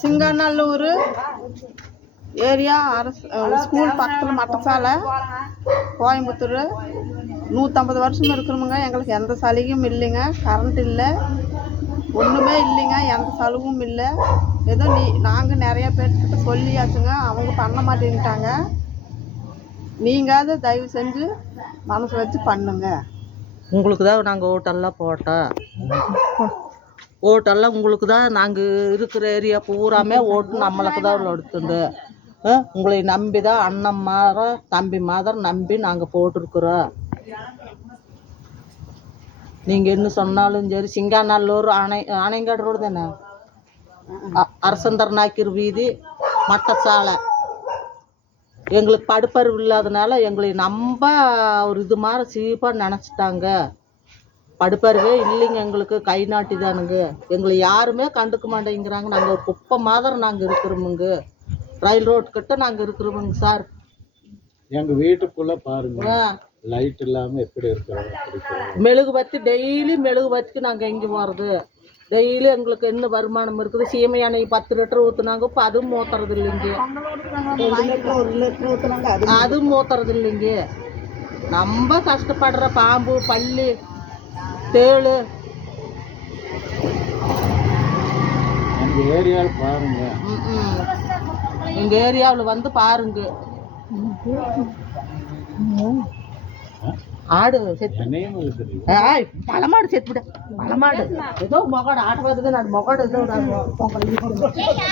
Singanallur area அரசு school பக்கத்தில் மட்டசாலை கோயம்புத்தூர். 150 வருஷம் இருக்கிறோமுங்க. எங்களுக்கு எந்த சலுகையும் இல்லைங்க. கரண்ட் இல்லை, ஒன்றுமே இல்லைங்க. எந்த சலுகையும் இல்லை. ஏதோ நாங்கள் நிறைய பேர்கிட்ட சொல்லியாச்சுங்க, அவங்க பண்ண மாட்டேங்கிட்டாங்க. நீங்காவது தயவு செஞ்சு மனசு வச்சு பண்ணுங்க. உங்களுக்கு தான் நாங்கள் ஓட்டெல்லாம் போட்டோம். ஓட்டெல்லாம் உங்களுக்கு தான். நாங்கள் இருக்கிற ஏரியா பூராமே ஓட்டு நம்மளுக்கு தான் எடுத்துண்டு. உங்களை நம்பி தான் அண்ணன் மாதிரி தம்பி மாதிரி நம்பி நாங்கள் போட்டிருக்குறோம். நீங்கள் என்ன சொன்னாலும் சரி. சிங்காநல்லூர் ஆனையங்காடு ரோடு தானே, அரசந்தர் நாய்க்கர் வீதி மட்டசாலை. எங்களுக்கு படுப்பறிவு இல்லாதனால எங்களை நம்ப ஒரு இது மாதிரி சீப்பாக நினச்சிட்டாங்க. படுப்பறிவே இல்லைங்க எங்களுக்கு. கை நாட்டி தானுங்க. எங்களை யாருமே கண்டுக்க மாட்டேங்கிறாங்க. நாங்கள் ஒரு குப்பை மாதிரி நாங்கள் இருக்கிறோமுங்க. ரயில் ரோட்டுக்கிட்ட நாங்கள் இருக்கிறோமுங்க சார். எங்கள் வீட்டுக்குள்ளே பாருங்க, லைட் இல்லாமல் எப்படி இருக்கிறோம். மெழுகுபத்தி டெய்லி மெழுகுபத்திக்கு நாங்கள் எங்கே போகிறது? டெய்லி எங்களுக்கு என்ன வருமானம் இருக்குது? சீமை எண்ணெய் 10 லிட்டர் ஊற்றுனாங்க. இப்போ அதுவும் ஊற்றுறது இல்லைங்க. அதுவும் ஊற்றுறது இல்லைங்க. ரொம்ப கஷ்டப்படுற பாம்பு பல்லி தேளு எங்கள் ஏரியாவில் பாருங்க. எங்கள் ஏரியாவில் வந்து பாருங்க. ஆடு செத்து பழமாடு செத்துவிட. பழமாடு ஏதோ மொகாடு ஆட்ட வருது. நான் மொகாடு ஏதோ